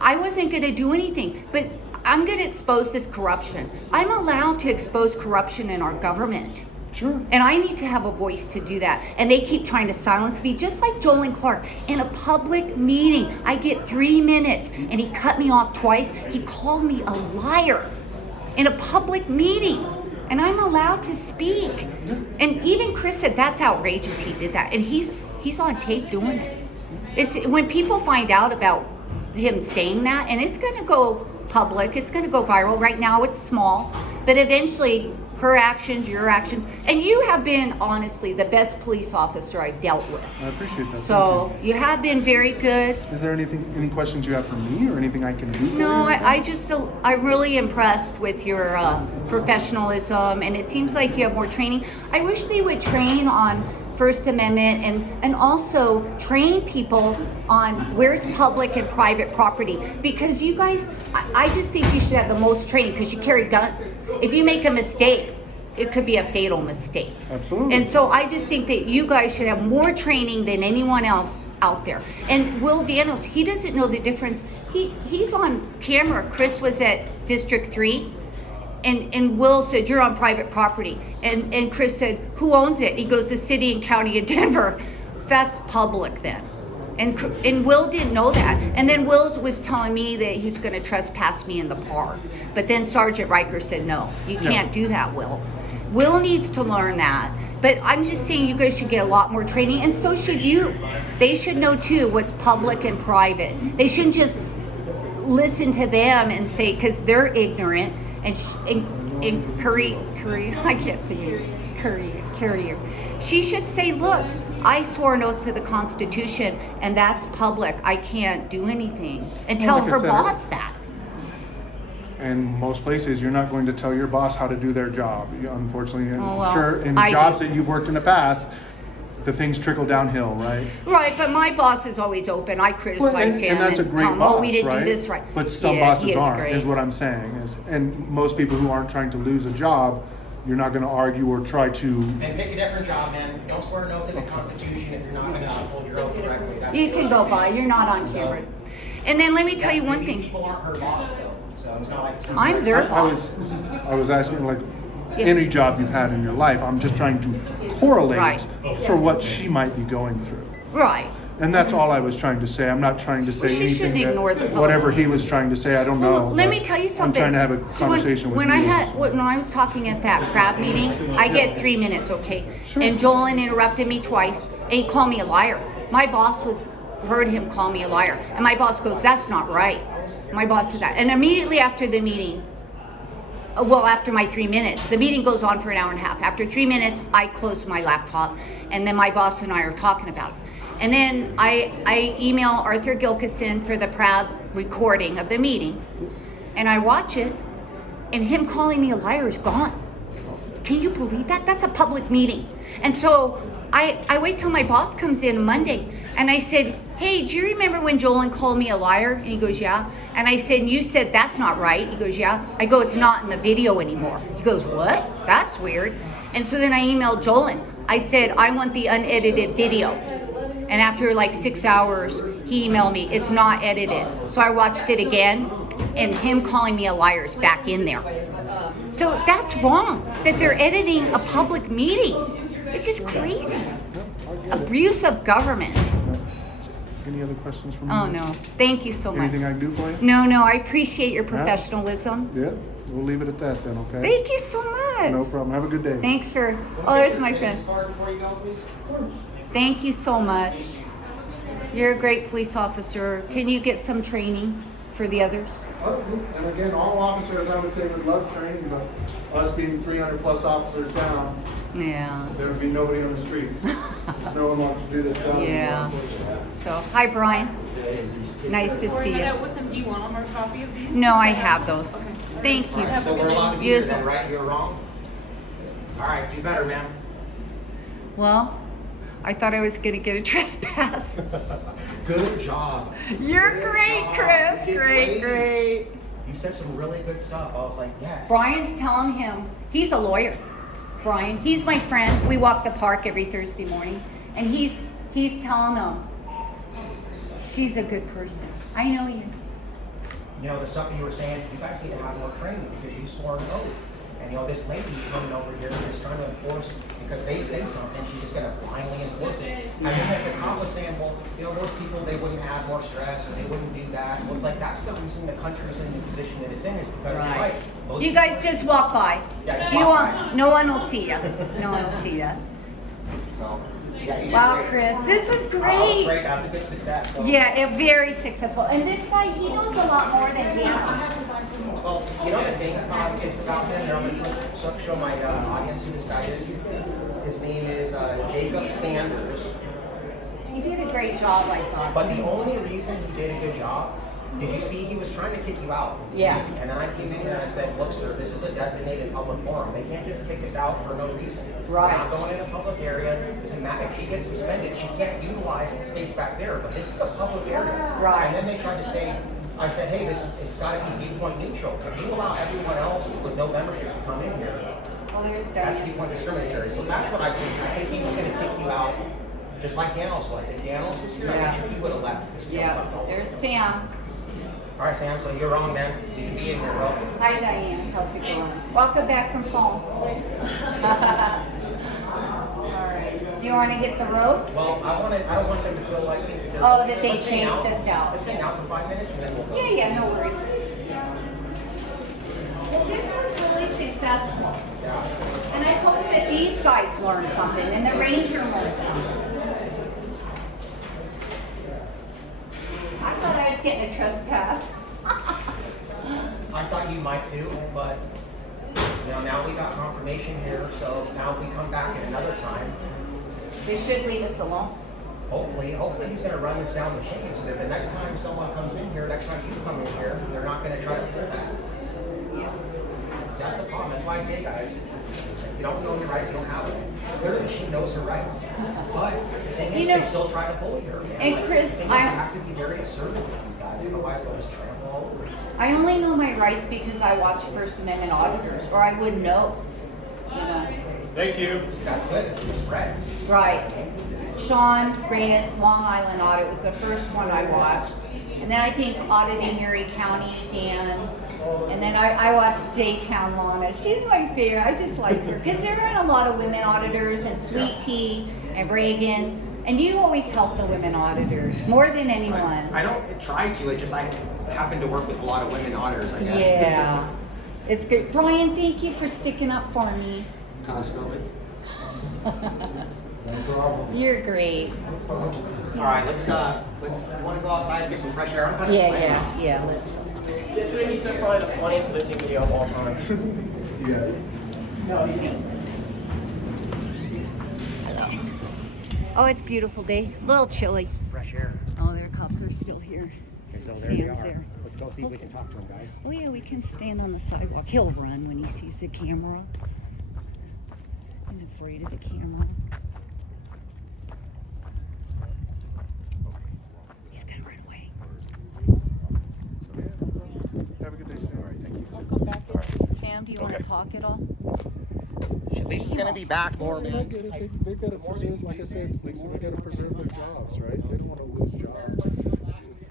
I wasn't going to do anything, but I'm going to expose this corruption. I'm allowed to expose corruption in our government. Sure. And I need to have a voice to do that. And they keep trying to silence me, just like Joel and Clark. In a public meeting, I get 3 minutes, and he cut me off twice. He called me a liar in a public meeting, and I'm allowed to speak. And even Chris said, that's outrageous he did that. And he's on tape doing it. It's when people find out about him saying that, and it's going to go public, it's going to go viral. Right now it's small, but eventually her actions, your actions, and you have been honestly the best police officer I've dealt with. I appreciate that. So you have been very good. Is there any questions you have for me or anything I can do for you? No, I'm really impressed with your professionalism, and it seems like you have more training. I wish they would train on First Amendment and also train people on where's public and private property, because you guys, I just think you should have the most training because you carry guns. If you make a mistake, it could be a fatal mistake. Absolutely. And so I just think that you guys should have more training than anyone else out there. And Will Daniels, he doesn't know the difference. He's on camera. Chris was at District 3. And Will said, you're on private property. And Chris said, who owns it? He goes, the city and county of Denver. That's public then. And Will didn't know that. And then Will was telling me that he was going to trespass me in the park. But then Sergeant Riker said, no, you can't do that, Will. Will needs to learn that. But I'm just saying you guys should get a lot more training, and so should you. They should know too what's public and private. They shouldn't just listen to them and say, because they're ignorant. And Carriere, I can't say it. Carriere. She should say, look, I swore an oath to the Constitution, and that's public. I can't do anything. And tell Well, like I her said, boss that. In most places, you're not going to tell your boss how to do their job. Unfortunately, and Oh, well, sure, in I jobs do. that you've worked in the past, the things trickle downhill, right? Right, but my boss is always open. I criticize Well, him and that's a and great tell him, boss, oh, we didn't right? do this right. But some Yeah, he bosses is aren't, great. is what I'm saying. And most people who aren't trying to lose a job, you're not going to argue or try to. And pick a different job, man. Don't swear an oath to the Constitution if you're not going to uphold your oath correctly. That's You can go by. You're not on camera. And then let me tell you one These thing. people aren't her boss, though, so it's not like it's her I'm their I boss. was asking, like, Yeah. any job you've had in your life, I'm just trying to correlate Right. for what she might be going through. Right. And that's all I was trying to say. I'm not trying to say Well, she anything shouldn't that, ignore the public. whatever he was trying to say, I don't know. Well, let but me tell you something. I'm trying to have a So conversation with when you. when I was talking at that crab meeting, I get 3 minutes, okay? Sure. And Joel interrupted me twice, and he called me a liar. My boss heard him call me a liar, and my boss goes, "That's not right." My boss said that, and immediately after the meeting, after my 3 minutes, the meeting goes on for an hour and a half. After 3 minutes, I close my laptop, and then my boss and I are talking about it. And then I email Arthur Gilkison for the PRAB recording of the meeting. and I watch it, and him calling me a liar is gone. Can you believe that? That's a public meeting. And so I wait till my boss comes in Monday, and I said, hey, do you remember when Jolan called me a liar? And he goes, yeah. And I said, you said that's not right. He goes, yeah. I go, it's not in the video anymore. He goes, what? That's weird. And so then I emailed Jolan. I said, I want the unedited video. And after like 6 hours, he emailed me, it's not edited. So I watched it again, and him calling me a liar is back in there. So that's wrong, that they're editing a public meeting. It's just crazy. Abuse of government. Any other questions from you? Oh, no. Thank you so much. Anything I can do for you? No, I appreciate your professionalism. Yeah, we'll leave it at that then, okay? Thank you so much. No problem. Have a good day. Thanks, sir. Oh, there's my friend. Business card before you go, please? Thank you so much. You're a great police officer. Can you get some training for the others? And again, all officers, I would say, would love training, but us being 300 plus officers down, Yeah. there would be nobody on the streets. Because no one wants to do this job. Yeah. So, hi, Brian. Nice to Before I see head you. out with them, do you want a more copy of these? No, I have those. Okay. Thank you. Have a So good we're day. allowed to be You here as then, well. right? You're wrong? All right, do better, ma'am. Well, I thought I was going to get a trespass. Good job. You're Good great, job. Chris. You did Great. You said some really good stuff. I was like, yes. Brian's telling him, he's a lawyer. Brian, he's my friend. We walk the park every Thursday morning. And he's telling him, she's a good person. I know he is. You know, the stuff that you were saying, you guys need to have more training because you swore an oath. And you know, this lady coming over here is trying to enforce, because they say something, she's just gonna blindly enforce it. I mean, if the cop was saying, well, you know, those people, they wouldn't add more stress or they wouldn't do that. Well, it's like, that's the reason the country is in the position that it's in, is because you're right. Most You people- guys just walk by. Yeah, just You walk won't- by. No one will see you. No one will see you. So, yeah, you did Wow, great. Chris, this was Oh, that was great. great. That's a good success. So. Yeah, very successful. And this guy, he knows a lot more than Dan. Well, you know the thing is about him, and I'm going to show my audience who this guy is. His name is Jacob Sanders. He did a great job, I thought. But the only reason he did a good job, did you see he was trying to kick you out? Yeah. And then I came in here and I said, look, sir, this is a designated public forum. They can't just kick us out for no reason. Right. We're not going in a public area. Doesn't matter if she gets suspended, she can't utilize the space back there. But this is a public area. Right. And then they tried to say, I said, hey, it's got to be viewpoint neutral. If you allow everyone else with no membership to come in here, Oh, there's that's Dan. viewpoint discriminatory. So that's what I think. I think he was going to kick you out, just like Danos was. If Danos was here, I bet you he would have left with the scales up Yeah, also. there's Sam. All right, Sam. So you're wrong, man. You can be in here, bro. Hi, Diane. How's it going? Welcome back from home. All right. Do you want to hit the road? Well, I don't want them to feel like they're, Oh, that they let's hang chased us out. Let's hang out for 5 minutes and then we'll go. Yeah, no worries. Well, this was really successful. Yeah. And I hope that these guys learn something and the ranger learned something. I thought I was getting a trespass. I thought you might too, but you know, now we got confirmation here. So now if we come back at another time, They should leave us alone. hopefully he's going to run this down the chain so that the next time someone comes in here, next time you come in here, they're not going to try to pull that. Yeah. So that's the problem. That's why I say, guys, if you don't know your rights, you don't have them. Clearly, she knows her rights. But the thing is, You know- they still try to bully her. And Chris, the thing is, I- you have to be very assertive with these guys, otherwise they'll just trample all over you. I only know my rights because I watch First Amendment auditors, or I wouldn't know. You know. Thank you. So that's good. It spreads. Right. Sean Reyes, Long Island Audit was the first one I watched. And then I think auditing Erie County, Dan. And then I watched J-Town Lana. She's my favorite. I just like her. Because there aren't a lot of women auditors, and Sweet Tea and Reagan. And you always help the women auditors more than anyone. I don't try to. It just I happen to work with a lot of women auditors, I guess. Yeah. It's good. Brian, thank you for sticking up for me. Constantly. You're great. All right, let's. You want to go outside and get some fresh air? I'm kind of sweating. Yeah. Let's. This week is probably the funniest lifting video of all time. Oh, it's a beautiful day. A little chilly. Fresh air. Oh, their cops are still here. Okay, so there they Sam's are. there. Let's go see if we can talk to them, guys. Oh yeah, we can stand on the sidewalk. He'll run when he sees the camera. He's afraid of the camera. He's gonna run away. Have a good day, Sam. All right, thank you. I'll come back there. Sam, do you want to talk at all? Lisa's gonna be back more, I man. get it. They've got to preserve, like I said, Lisa, they got to preserve their jobs, right? They don't want to lose jobs.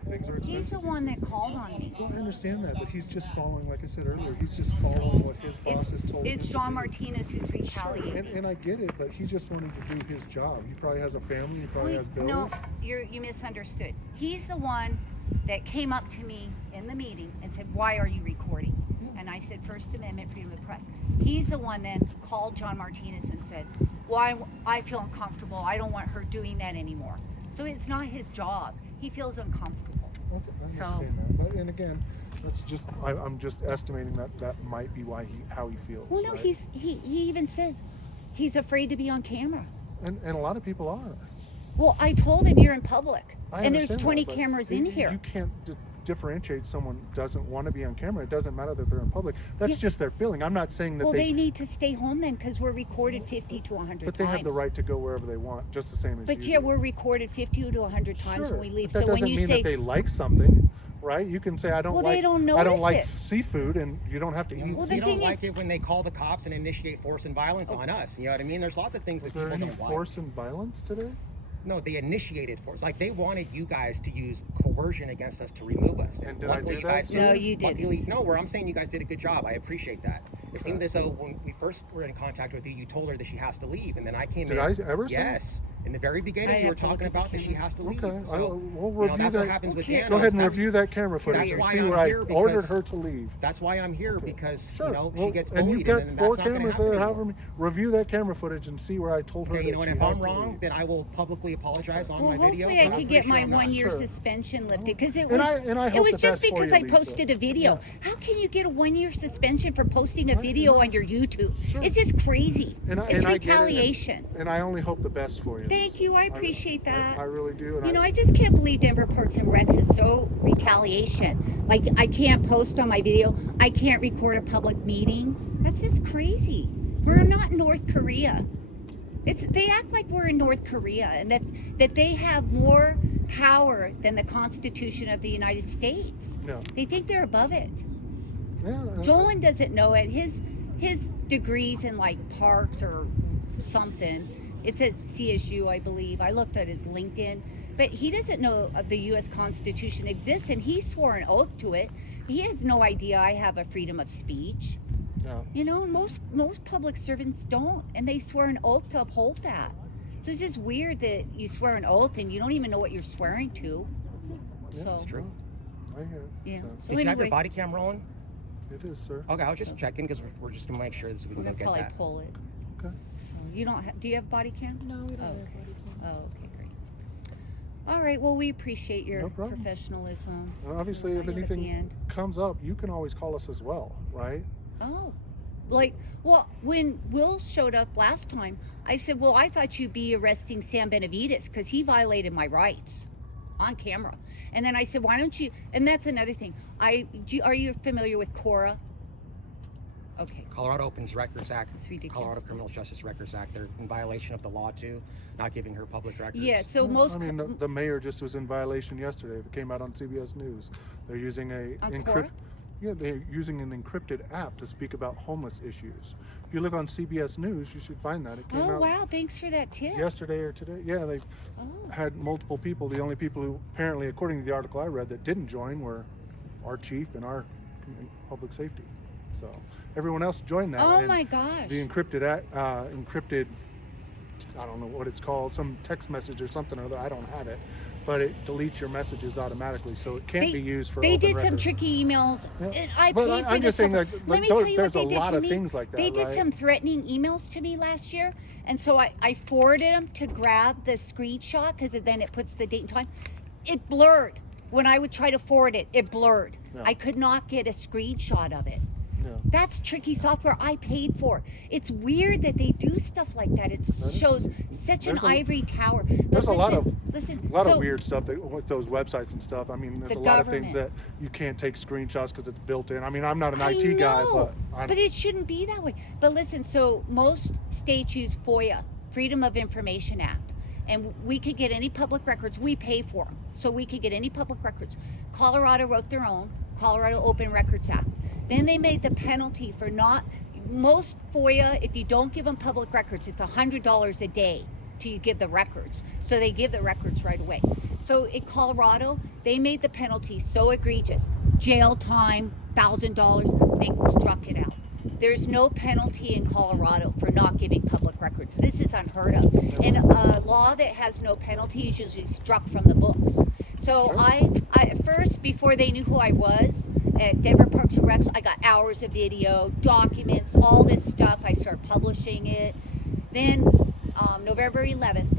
Things are expensive. He's the one that called on me. Well, I understand that, but he's just following, like I said earlier, he's just following what his boss has told him. It's to John do. Martinez who's retaliating. And I get it, but he just wanted to do his job. He probably has a family, he probably has bills. No, you misunderstood. He's the one that came up to me in the meeting and said, "Why are you recording?" And I said, First Amendment, freedom of the press. He's the one then called John Martinez and said, "Well, I feel uncomfortable. I don't want her doing that anymore." So it's not his job. He feels uncomfortable. Okay, I So- understand that. But, and again, that's just, I'm just estimating that might be how he feels. Well, no, right? he even says he's afraid to be on camera. And a lot of people are. Well, I told him you're in public, I and there's understand 20 that, but cameras in here. You can't differentiate someone doesn't want to be on camera. It doesn't matter that they're in public. That's Yeah. just their feeling. I'm not saying that Well, they need to stay home then, because we're recorded 50 to 100 but they times. have the right to go wherever they want, just the same as But you yeah, do. we're recorded 50 to 100 times Sure, when we leave. but that So when doesn't you mean say, that they like something, right? You can say I don't Well, like they don't I don't notice like it. seafood, and you don't have to eat. Well, So the you thing don't is- like it when they call the cops and initiate force and violence on us. You know what I mean? There's lots of things Was that there people any don't like. force and violence today? No, they initiated force. Like they wanted you guys to use coercion against us to remove us. And did I luckily do you that, guys sir? No, you didn't. luckily- No, where I'm saying you guys did a good job. I appreciate that. It seemed as though when we first were in contact with you, you told her that she has to leave, and then I came Did in. I ever say? Yes. In the very I beginning, you were have to look talking at the about that she camera. has to leave. Okay, So, we'll you know, review that's that. what happens with Okay. Danos. Go ahead and That's- review that camera footage that's and why see I'm where I here, ordered because- her to leave. That's why I'm here, because Sure. you know Well, she gets and bullied, you've got and 4 that's not gonna cameras happen there. anymore. However, review that camera footage and see where I told her Okay, you know that what? she If has I'm to wrong, leave. then I will publicly apologize on well, my video. hopefully I but I'm could pretty get sure my I'm not. 1-year Sure. suspension lifted, because it And was. I It hope was the just best for because you, I Lisa. posted a video. How can you get a 1-year suspension for posting a I- video and I- on your YouTube? Sure. It's just crazy. And It's I get it, retaliation. and I only hope the best for you. Thank Lisa. you. I appreciate that. I really do. And You know, I just can't believe Denver Parks and Recs is so retaliation. Like, I can't post on my video. I can't record a public meeting. That's just crazy. We're not North Korea. They act like we're in North Korea, and that they have more power than the Constitution of the United States. No. They think they're above it. Yeah, Jolan doesn't know it. His degrees in like parks or something. It's at CSU, I believe. I looked at his LinkedIn, but he doesn't know the U.S. Constitution exists, and he swore an oath to it. He has no idea I have a freedom of speech. no. You know, most public servants don't, and they swear an oath to uphold that. So it's just weird that you swear an oath and you don't even know what you're swearing to. Yeah, So it's true. I hear it. yeah. So, So Did you have your anyway, body cam rolling? it is, sir. Okay, I was just checking because we're just gonna make sure that we we're can gonna go get probably that. pull it. Okay. So you don't have? Do you have body cam? No, we don't have Okay. body cam. Oh, okay, great. All right. Well, we appreciate your No problem. professionalism. And obviously, if At the anything end. comes up, you can always call us as well, right? Oh, well, when Will showed up last time, I said, well, I thought you'd be arresting Sam Benavides because he violated my rights on camera. And then I said, why don't you? And that's another thing. Are you familiar with Cora? Okay. Colorado Opens Records Act, It's ridiculous. Colorado Criminal Justice Records Act. They're in violation of the law too, not giving her public records. Yeah. So most. I mean, the mayor just was in violation yesterday. It came out on CBS News. They're using Cora? they're using an encrypted app to speak about homeless issues. If you look on CBS News, you should find that. It came Oh out wow! Thanks for that tip. yesterday or today. Yeah, they Oh. had multiple people. The only people who apparently, according to the article I read, that didn't join were our chief and our public safety. So everyone else joined that. Oh and my gosh. The encrypted, I don't know what it's called, some text message or something or other. I don't have it, but it deletes your messages automatically, so it can't be used for. They open did some record. tricky emails. Yeah. And I But paid for I'm this just saying stuff. that, Let me like, tell you there's what a they did lot to of me. things like that, They did right? some threatening emails to me last year, and so I forwarded them to grab the screenshot because then it puts the date and time. It blurred when I would try to forward it. It blurred. Yeah. I could not get a screenshot of it. That's tricky software I paid for. It's weird that they do stuff like that. It shows such an ivory tower. But There's a lot of so- weird stuff with those websites and stuff. I mean, there's The a lot of things that government. you can't take screenshots because it's built in. I mean, I'm not an I IT guy, know, but it shouldn't be that way. But listen, so most states use FOIA, Freedom of Information Act, and we could get any public records. We pay for them, so we could get any public records. Colorado wrote their own, Colorado Open Records Act. Then they made the penalty for not, most FOIA, if you don't give them public records, it's $100 a day till you give the records. So they give the records right away. So in Colorado, they made the penalty so egregious. Jail time, $1,000, they struck it out. There's no penalty in Colorado for not giving public records. This is unheard of. And a law that has no penalty is usually struck from the books. So I at first, before they knew who I was, at Denver Parks and Recs, I got hours of video, documents, all this stuff. I started publishing it. Then November 11th,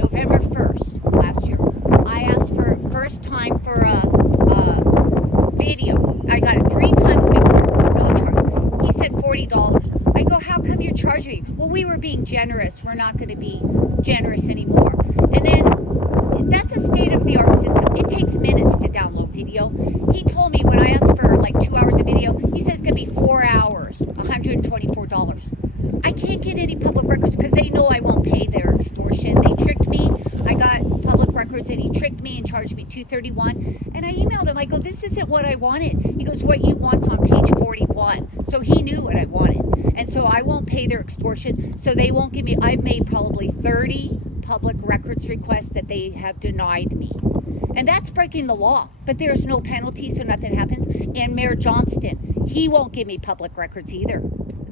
November 1st last year, I asked for first time for a video. I got it 3 times before, no charge. He said $40. I go, how come you're charging me? Well, we were being generous. We're not going to be generous anymore. And then that's a state-of-the-art system. It takes minutes to download video. He told me when I asked for like 2 hours of video, he says it's going to be 4 hours, $124. I can't get any public records because they know I won't pay their extortion. They tricked me. I got public records and he tricked me and charged me $231. And I emailed him. I go, this isn't what I wanted. He goes, what you want's on page 41. So he knew what I wanted. And so I won't pay their extortion. So they won't give me, I've made probably 30 public records requests that they have denied me. And that's breaking the law. But there's no penalty, so nothing happens. And Mayor Johnston, he won't give me public records either.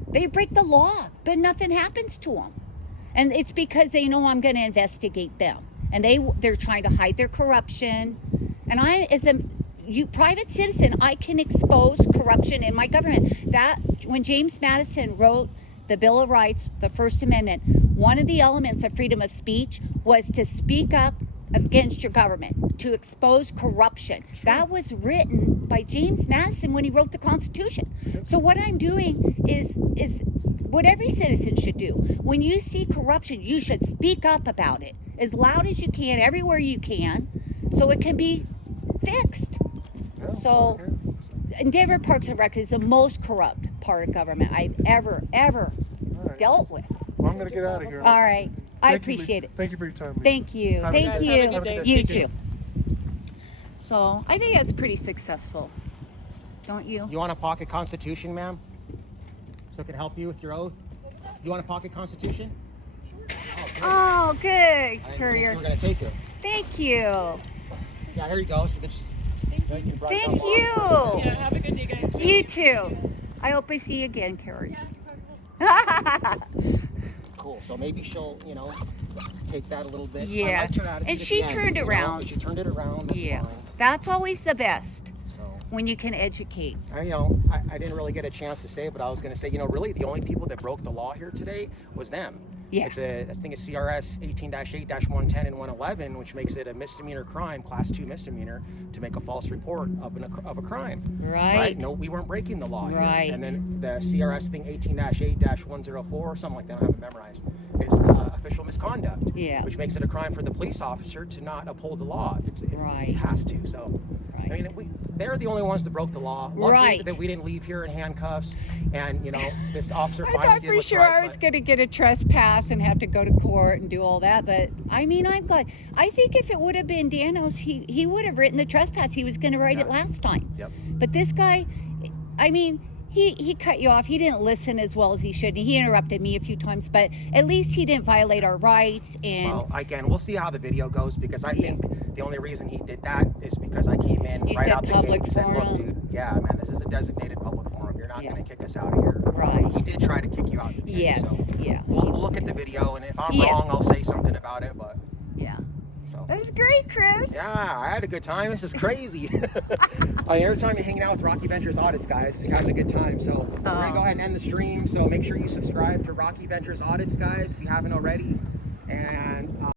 They break the law, but nothing happens to them. And it's because they know I'm going to investigate them. And they're trying to hide their corruption. And I, as a private citizen, I can expose corruption in my government. That, when James Madison wrote the Bill of Rights, the First Amendment, one of the elements of freedom of speech was to speak up against your government, to expose corruption. That was written by James Madison when he wrote the Constitution. So what I'm doing is what every citizen should do. When you see corruption, you should speak up about it as loud as you can, everywhere you can, so it can be fixed. So Denver Parks and Rec is the most corrupt part of government I've ever dealt with. Well, I'm going to get out of here. All right. I Thank you, appreciate it. Thank you for your time. Lisa. Thank you. Have a Thank good you. day. Have a good day. You too. So I think that's pretty successful. Don't you? You want a pocket constitution, ma'am? So it can help you with your oath? You want a pocket constitution? Oh, good. I didn't Carriere. think you were going to take it. Thank you. Yeah, here you go. So Thank Yeah, you. have a good day, guys. You too. I hope I see you again, Carrie. Cool. So maybe she'll, take that a little bit. Yeah. I liked her attitude And at she the end, turned it around. She turned it around. That's Yeah. fine. That's always the best So, when you can educate. I didn't really get a chance to say it, but I was going to say, really the only people that broke the law here today was them. Yeah. I think it's CRS 18-8-110 and 111, which makes it a misdemeanor crime, class 2 misdemeanor, to make a false report of a crime. Right. No, we weren't breaking the law here. Right. And then the CRS thing 18-8-104 or something like that, I don't have it memorized, is official misconduct. Yeah. Which makes it a crime for the police officer to not uphold the law if Right. he has to. So, Right. I mean, they're the only ones that broke the law. Luckily Right. that we didn't leave here in handcuffs, and this officer I finally thought did for what's sure right. I was going to get a trespass and have to go to court and do all that, but I mean, I'm glad. I think if it would have been Danos, he would have written the trespass. He was going to write it last time. Yep. But this guy, I mean, he cut you off. He didn't listen as well as he should. He interrupted me a few times, but at least he didn't violate our rights. And Well, again, we'll see how the video goes, because I think the only reason he did that is because I came in You right said out the public gate and said, look, forum. dude, yeah, man, this is a designated public forum. You're not Yeah. going to kick us out of here. Right. He did try to kick you out of the gate. Yes, So yeah. We'll look at the video, and if I'm Yeah. wrong, I'll say something about it, but yeah, so. that was great, Chris. Yeah, I had a good time. This is crazy. Every time you're hanging out with Rocky Ventures-Audits, guys, you're having a good time. So we're going to go ahead and end the stream. So make sure you subscribe to Rocky Ventures-Audits, guys, if you haven't already. And